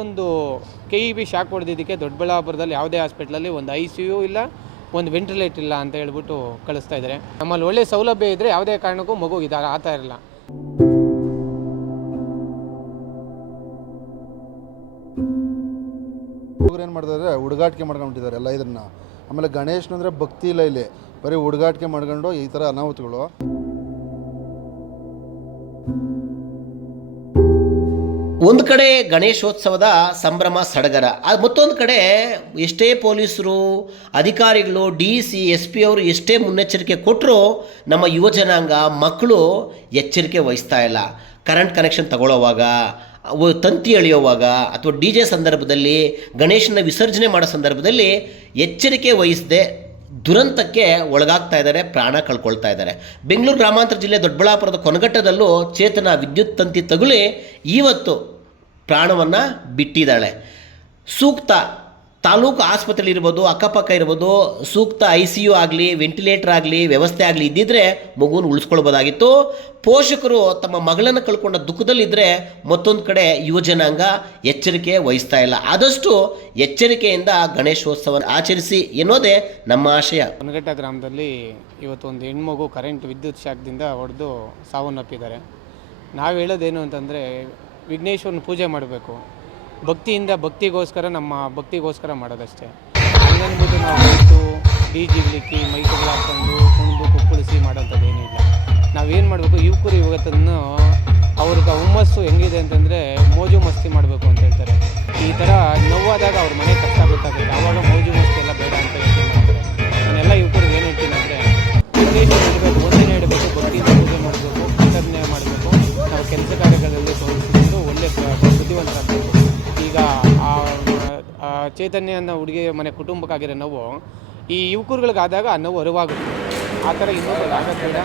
ಒಂದು K E B shock ಹೊಡೆದಿದ್ದಕ್ಕೆ ದೊಡ್ಡಬಳ್ಳಾಪುರದಲ್ಲಿ ಯಾವುದೇ ಹಾಸ್ಪಿಟ್ಲಲ್ಲಿ ಒಂದು ಐ ಸಿ ಯು ಇಲ್ಲ, ಒಂದು ವೆಂಟಿಲೇಟ್ ಇಲ್ಲ ಅಂತ ಹೇಳ್ಬಿಟ್ಟು ಕಳಿಸ್ತಾ ಇದ್ದಾರೆ. ನಮ್ಮಲ್ಲಿ ಒಳ್ಳೆ ಸೌಲಭ್ಯ ಇದ್ದರೆ ಯಾವುದೇ ಕಾರಣಕ್ಕೂ ಮಗು ಇದಾಗ ಥರ ಇರಲ್ಲ ಏನು ಮಾಡ್ತಾರೆ ಹುಡುಗಾಟಿಕೆ ಮಾಡ್ಕೊಂಡ್ಬಿಟ್ಟಿದ್ದಾರೆ ಎಲ್ಲ ಇದನ್ನ ಆಮೇಲೆ ಗಣೇಶನ ಅಂದರೆ ಭಕ್ತಿ ಇಲ್ಲ ಇಲ್ಲಿ. ಬರೀ ಹುಡುಗಾಟಿಕೆ ಮಾಡ್ಕೊಂಡು ಈ ಥರ ಅನಾಹುತಗಳು. ಒಂದು ಕಡೆ ಗಣೇಶೋತ್ಸವದ ಸಂಭ್ರಮ, ಸಡಗರ. ಮತ್ತೊಂದು ಕಡೆ ಎಷ್ಟೇ ಪೊಲೀಸರು, ಅಧಿಕಾರಿಗಳು, ಡಿ ಸಿ, ಎಸ್ ಪಿ ಅವರು ಎಷ್ಟೇ ಮುನ್ನೆಚ್ಚರಿಕೆ ಕೊಟ್ಟರು ನಮ್ಮ ಯುವ ಜನಾಂಗ ಮಕ್ಕಳು ಎಚ್ಚರಿಕೆ ವಹಿಸ್ತಾ ಇಲ್ಲ. ಕರೆಂಟ್ ಕನೆಕ್ಷನ್ ತಗೊಳ್ಳೋವಾಗ ತಂತಿ ಎಳೆಯುವಾಗ ಅಥವಾ ಡಿ ಜೆ ಸಂದರ್ಭದಲ್ಲಿ ಗಣೇಶನ ವಿಸರ್ಜನೆ ಮಾಡೋ ಸಂದರ್ಭದಲ್ಲಿ ಎಚ್ಚರಿಕೆ ವಹಿಸದೆ ದುರಂತಕ್ಕೆ ಒಳಗಾಗ್ತಾ ಇದ್ದಾರೆ, ಪ್ರಾಣ ಕಳ್ಕೊಳ್ತಾ ಇದ್ದಾರೆ. ಬೆಂಗಳೂರು ಗ್ರಾಮಾಂತರ ಜಿಲ್ಲೆ ದೊಡ್ಡಬಳ್ಳಾಪುರದ ಕೊನಗಟ್ಟದಲ್ಲೂ ಚೇತನ ವಿದ್ಯುತ್ ತಂತಿ ತಗುಲಿ ಇವತ್ತು ಪ್ರಾಣವನ್ನು ಬಿಟ್ಟಿದ್ದಾಳೆ. ಸೂಕ್ತ ತಾಲೂಕು ಆಸ್ಪತ್ರೆ ಇರ್ಬೋದು, ಅಕ್ಕಪಕ್ಕ ಇರ್ಬೋದು, ಸೂಕ್ತ ಐ ಸಿ ಯು ಆಗಲಿ, ವೆಂಟಿಲೇಟರ್ ಆಗಲಿ, ವ್ಯವಸ್ಥೆ ಆಗಲಿ ಇದ್ದಿದ್ರೆ ಮಗುವನ್ನು ಉಳಿಸ್ಕೊಳ್ಬೋದಾಗಿತ್ತು. ಪೋಷಕರು ತಮ್ಮ ಮಗಳನ್ನು ಕಳ್ಕೊಂಡ ದುಃಖದಲ್ಲಿದ್ದರೆ ಮತ್ತೊಂದು ಕಡೆ ಯುವಜನಾಂಗ ಎಚ್ಚರಿಕೆ ವಹಿಸ್ತಾ ಇಲ್ಲ. ಆದಷ್ಟು ಎಚ್ಚರಿಕೆಯಿಂದ ಗಣೇಶೋತ್ಸವ ಆಚರಿಸಿ ಎನ್ನೋದೇ ನಮ್ಮ ಆಶಯ. ಹೊನಘಟ್ಟ ಗ್ರಾಮದಲ್ಲಿ ಇವತ್ತು ಒಂದು ಹೆಣ್ಮಗು ಕರೆಂಟ್ ವಿದ್ಯುತ್ ಶಾಖದಿಂದ ಹೊಡೆದು ಸಾವನ್ನಪ್ಪಿದ್ದಾರೆ. ನಾವು ಹೇಳೋದೇನು ಅಂತಂದರೆ ವಿಘ್ನೇಶ್ವರನ ಪೂಜೆ ಮಾಡಬೇಕು. ಭಕ್ತಿಯಿಂದ ಭಕ್ತಿಗೋಸ್ಕರ ನಮ್ಮ ಭಕ್ತಿಗೋಸ್ಕರ ಮಾಡೋದಷ್ಟೇ. ಹಂಗನ್ಬಿಟ್ಟು ನಾವು ಹೋಯ್ತು ಡಿ ಜಿಗ್ಲಿಕ್ಕಿ ಮೈಕುಗಳು ಹಾಕ್ಕೊಂಡು ಕುಣಿದು ಕುಕ್ಕುಳಿಸಿ ಮಾಡೋಂಥದ್ದು ಏನಿಲ್ಲ ನಾವೇನು ಮಾಡಬೇಕು ಯುವಕರು ಇವತ್ತನ್ನು ಅವ್ರಿಗೆ ಹುಮ್ಮಸ್ಸು ಹೆಂಗಿದೆ ಅಂತಂದರೆ ಮೋಜು ಮಸ್ತಿ ಮಾಡಬೇಕು ಅಂತ ಹೇಳ್ತಾರೆ. ಈ ಥರ ನೋವಾದಾಗ ಅವ್ರ ಮನೆ ಕಷ್ಟ ಗೊತ್ತಾಗುತ್ತೆ. ಆವಾಗ ಮೋಜು ಮಸ್ತಿ ಚೈತನ್ಯ ಅನ್ನೋ ಹುಡುಗಿ ಮನೆ ಕುಟುಂಬಕ್ಕಾಗಿರೋ ನೋವು, ಈ ಯುವಕರುಗಳಿಗಾದಾಗ ಆ ನೋವು ಅರಿವಾಗುತ್ತೆ. ಆ ಥರ ಇನ್ನೊಬ್ಬರು ಆಗೋದು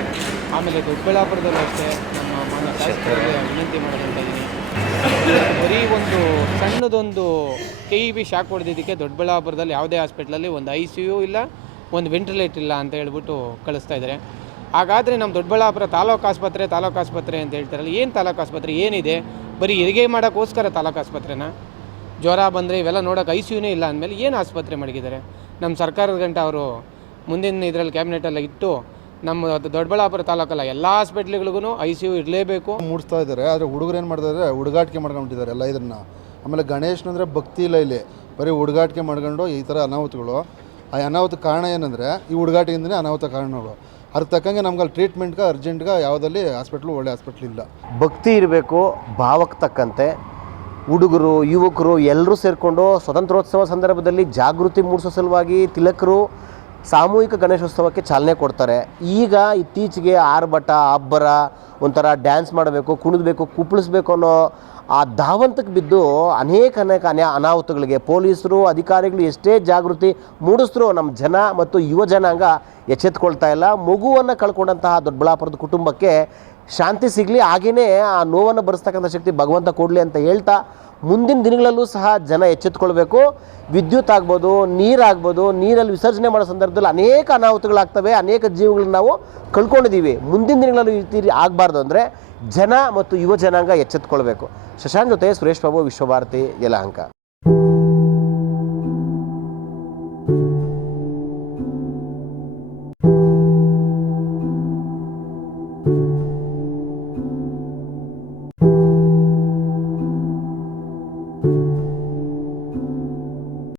ಆಮೇಲೆ ದೊಡ್ಡಬಳ್ಳಾಪುರದಲ್ಲೂ ಅಷ್ಟೇ ನಮ್ಮ ಮನೆ ಶಾಸಕರಿಗೆ ವಿನಂತಿ ಮಾಡೋದಂತ ಇದ್ದೀನಿ ಬರೀ ಒಂದು ಸಣ್ಣದೊಂದು ಕೆ ಇ ಬಿ ಶಾಕ್ ಹೊಡೆದಿದ್ದಕ್ಕೆ ದೊಡ್ಡಬಳ್ಳಾಪುರದಲ್ಲಿ ಯಾವುದೇ ಹಾಸ್ಪಿಟ್ಲಲ್ಲಿ ಒಂದು ಐ ಸಿ ಯು ಇಲ್ಲ, ಒಂದು ವೆಂಟಿಲೇಟರ್ ಇಲ್ಲ ಅಂತ ಹೇಳ್ಬಿಟ್ಟು ಕಳಿಸ್ತಾ ಇದ್ದಾರೆ. ಹಾಗಾದರೆ ನಮ್ಮ ದೊಡ್ಡಬಳ್ಳಾಪುರ ತಾಲೂಕು ಆಸ್ಪತ್ರೆ ತಾಲೂಕು ಆಸ್ಪತ್ರೆ ಅಂತ ಹೇಳ್ತಾರಲ್ಲ, ಏನು ತಾಲೂಕು ಆಸ್ಪತ್ರೆ ಏನಿದೆ? ಬರೀ ಹೆರಿಗೆ ಮಾಡೋಕ್ಕೋಸ್ಕರ ತಾಲೂಕು ಆಸ್ಪತ್ರೆನ? ಜ್ವರ ಬಂದರೆ ಇವೆಲ್ಲ ನೋಡೋಕೆ ಐ ಸಿ ಯುನೇ ಇಲ್ಲ ಅಂದಮೇಲೆ ಏನು ಆಸ್ಪತ್ರೆ ಮಡಗಿದ್ದಾರೆ? ನಮ್ಮ ಸರ್ಕಾರದ ಗಂಟ ಅವರು ಮುಂದಿನ ಇದರಲ್ಲಿ ಕ್ಯಾಬಿನೆಟೆಲ್ಲ ಇಟ್ಟು ನಮ್ಮ ದೊಡ್ಡಬಳ್ಳಾಪುರ ತಾಲೂಕಲ್ಲ ಎಲ್ಲ ಹಾಸ್ಪಿಟ್ಲ್ಗಳಿಗೂ ಐ ಸಿ ಯು ಇರಲೇಬೇಕು. ಮೂಡಿಸ್ತಾ ಇದ್ದಾರೆ. ಆದರೆ ಹುಡುಗರು ಏನು ಮಾಡ್ತಾರೆ ಹುಡುಗಾಟಿಕೆ ಮಾಡ್ಕೊಂಡ್ಬಿಟ್ಟಿದ್ದಾರೆ ಎಲ್ಲ ಇದನ್ನ ಆಮೇಲೆ ಗಣೇಶನ ಅಂದರೆ ಭಕ್ತಿ ಇಲ್ಲ ಇಲ್ಲಿ. ಬರೀ ಹುಡುಗಾಟಿಕೆ ಮಾಡ್ಕೊಂಡು ಈ ಥರ ಅನಾಹುತಗಳು. ಆ ಅನಾಹುತ ಕಾರಣ ಏನಂದರೆ ಈ ಹುಡುಗಾಟಿಯಿಂದನೇ ಅನಾಹುತ ಕಾರಣಗಳು. ಅದ್ರ ತಕ್ಕಂಗೆ ನಮ್ಗೆ ಅಲ್ಲಿ ಟ್ರೀಟ್ಮೆಂಟ್ಗೆ ಅರ್ಜೆಂಟ್ಗೆ ಯಾವುದಲ್ಲಿ ಹಾಸ್ಪಿಟ್ಲು ಒಳ್ಳೆ ಹಾಸ್ಪಿಟ್ಲ್ ಇಲ್ಲ. ಭಕ್ತಿ ಇರಬೇಕು ಭಾವಕ್ಕೆ ತಕ್ಕಂತೆ. ಹುಡುಗರು, ಯುವಕರು ಎಲ್ಲರೂ ಸೇರಿಕೊಂಡು ಸ್ವತಂತ್ರೋತ್ಸವ ಸಂದರ್ಭದಲ್ಲಿ ಜಾಗೃತಿ ಮೂಡಿಸೋ ಸಲುವಾಗಿ ತಿಲಕರು ಸಾಮೂಹಿಕ ಗಣೇಶೋತ್ಸವಕ್ಕೆ ಚಾಲನೆ ಕೊಡ್ತಾರೆ. ಈಗ ಇತ್ತೀಚೆಗೆ ಆರ್ಭಟ, ಅಬ್ಬರ ಒಂಥರ ಡ್ಯಾನ್ಸ್ ಮಾಡಬೇಕು, ಕುಣಿದ್ಬೇಕು, ಕುಪ್ಪಳಿಸ್ಬೇಕು ಅನ್ನೋ ಆ ಧಾವಂತಕ್ಕೆ ಬಿದ್ದು ಅನೇಕ ಅನೇಕ ಅನೇಕ ಅನಾಹುತಗಳಿಗೆ ಪೊಲೀಸರು, ಅಧಿಕಾರಿಗಳು ಎಷ್ಟೇ ಜಾಗೃತಿ ಮೂಡಿಸಿದ್ರು ನಮ್ಮ ಜನ ಮತ್ತು ಯುವ ಜನಾಂಗ ಎಚ್ಚೆತ್ಕೊಳ್ತಾ ಇಲ್ಲ. ಮಗುವನ್ನು ಕಳ್ಕೊಂಡಂತಹ ದೊಡ್ಡಬಳ್ಳಾಪುರದ ಕುಟುಂಬಕ್ಕೆ ಶಾಂತಿ ಸಿಗಲಿ ಹಾಗೆಯೇ ಆ ನೋವನ್ನು ಬರೆಸ್ತಕ್ಕಂಥ ಶಕ್ತಿ ಭಗವಂತ ಕೊಡಲಿ ಅಂತ ಹೇಳ್ತಾ ಮುಂದಿನ ದಿನಗಳಲ್ಲೂ ಸಹ ಜನ ಎಚ್ಚೆತ್ಕೊಳ್ಬೇಕು. ವಿದ್ಯುತ್ ಆಗ್ಬೋದು ನೀರಾಗ್ಬೋದು ನೀರಲ್ಲಿ ವಿಸರ್ಜನೆ ಮಾಡೋ ಸಂದರ್ಭದಲ್ಲಿ ಅನೇಕ ಅನಾಹುತಗಳಾಗ್ತವೆ, ಅನೇಕ ಜೀವಗಳನ್ನ ನಾವು ಕಳ್ಕೊಂಡಿದ್ದೀವಿ. ಮುಂದಿನ ದಿನಗಳಲ್ಲೂ ಈ ರೀತಿ ಆಗಬಾರ್ದು ಅಂದರೆ ಜನ ಮತ್ತು ಯುವ ಜನಾಂಗ ಎಚ್ಚೆತ್ಕೊಳ್ಬೇಕು. ಶಶಾಂಕ್ ಜೊತೆ ಸುರೇಶ್ ಬಾಬು ವಿಶ್ವಭಾರತಿ ಯಲಹಂಕ.